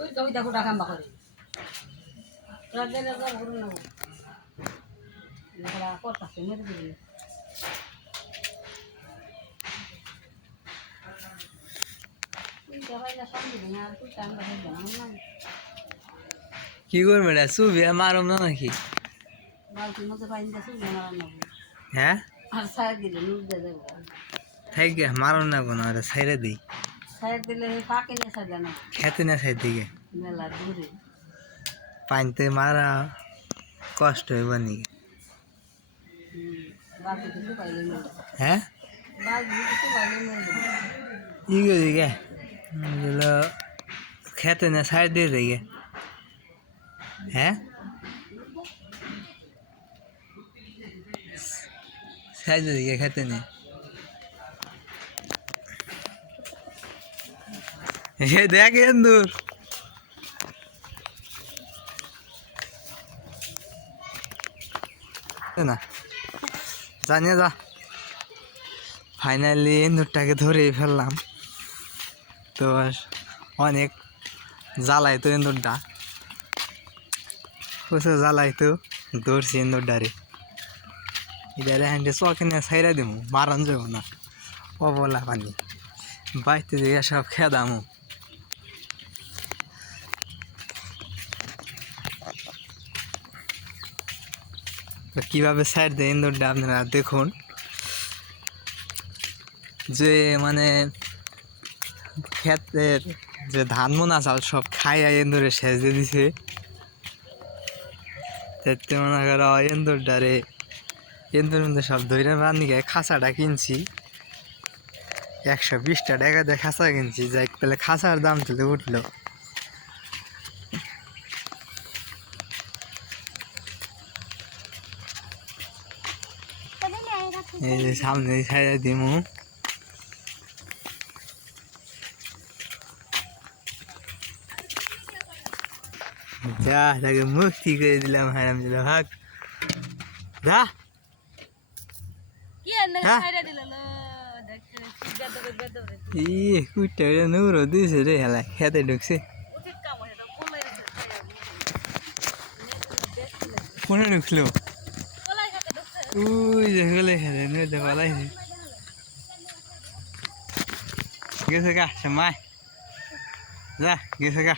ওই দেখো ডাকাম্বা করে তোরা গেলে তো ঘুরে নেব এগুলা করতাছে মেরে দিবি। তুই দেখাই না সামনে দিবি না তুই টাইম দেখাই জানাম না কি করবে এটা চুবি মারম না নাকি? হ্যাঁ? আর সাইড দিলে নুন দিয়ে দেবো। থাকে মারম না কোনো সাইরে দিই। সাইড দিলে ফাঁকে নিয়ে সাজা না খেতে না সাইড দিকে মেলা দূরে পানিতে মারা কষ্ট হইব নাকি বালতি কিছু পাইলে মেরে দেবো হ্যাঁ বালতি কিছু পাইলে মেরে দেবো ই করি গে এগুলো খেতে না সাইড দিয়ে দিকে হ্যাঁ সাইড দিকে খেতে নেই এ দেখ এন্দুর না জানিয়ে যা। ফাইনালি এন্দুরটাকে ধরেই ফেললাম। তো অনেক জ্বালাই তো এন্দুরটা প্রচুর জ্বালাই তো ধরছি এন্দুরটারে এটারে হ্যান্ডে চকে নিয়ে ছাইরা দিমু, মারান যাব না। অবলা পানি। বাইতে দিয়ে সব খেয়ে খেদামু তো কীভাবে সাইড দেয় ইন্দুরটা আপনারা দেখুন যে মানে ক্ষেতের যে ধান মোনা চাল সব খাইয়া এন্দুরে সেচ দিয়ে দিছে। মনে করো এন্দুরটারে এন্দুর মধ্যে সব ধৈর্য রান্নি গায়ে খাঁচাটা কিনছি। একশো বিশটা টাকা দিয়ে খাঁচা কিনছি যাই পেলে খাঁচার দাম তুলে উঠল। এই যে সামনে ছাইড়া দিমু। যা তাকে মুক্তি করে দিলাম হারাম দিল ভাগ। যা। কি এনে? সাইডে দিল? লো দেখতে বেদবে বেদবে ই কুইটা ওটা নৌরো দিয়েছে রে হেলা খেতে ঢুকছে। কোনে ঢুকলো? গেলে খেলে নইতে পালাই গেছে গা সে মায় যা গেছে গা